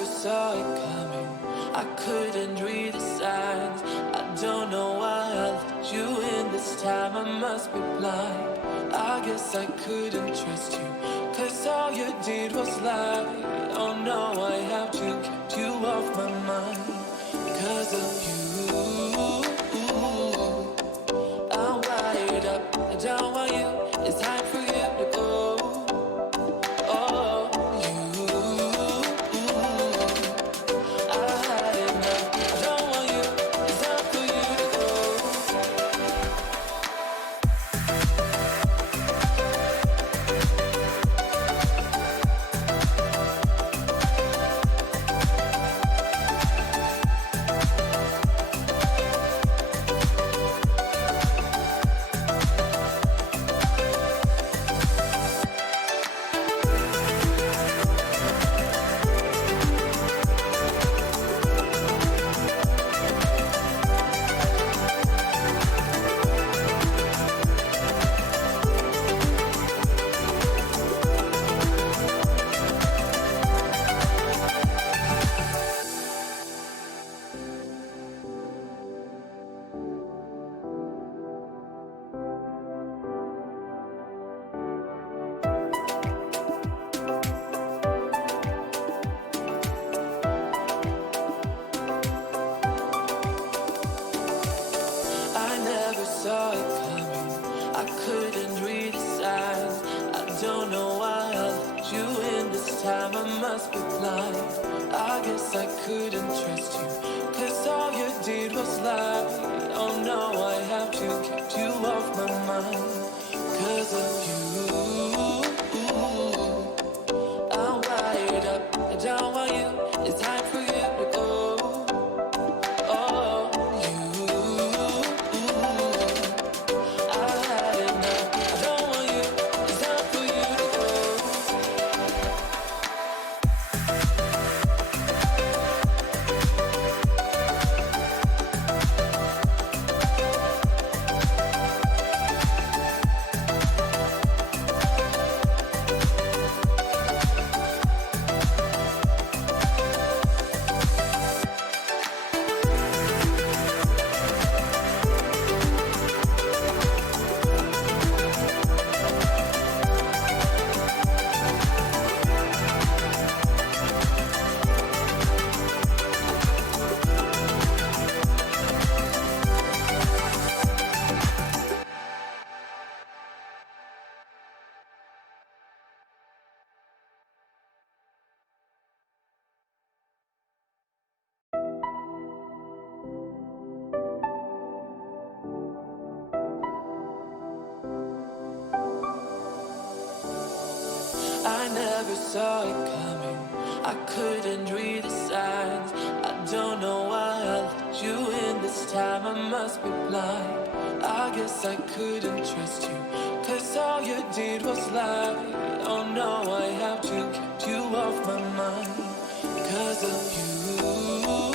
never saw it coming. I couldn't read the signs. I don't know why I let you in this time. I must be blind. I guess I couldn't trust you, 'cause all you did was lie. Oh no, I have to keep you off my mind. 'Cause of you, I'm wired up. I don't want you. It's time for you to go. Oh, you, I had enough. I don't want you. It's time for you to go. I never saw it coming. I couldn't read the signs. I don't know why I let you in this time. I must be blind. I guess I couldn't trust you, 'cause all you did was lie. Oh no, I have to keep you off my mind. 'Cause of you, I'm wired up. I don't want you. It's time for you to go. Oh, you, I had enough. I don't want you. It's time for you to go. I never saw it coming. I couldn't read the signs. I don't know why I let you in this time. I must be blind. I guess I couldn't trust you, 'cause all you did was lie. Oh no, I have to keep you off my mind. 'Cause of you,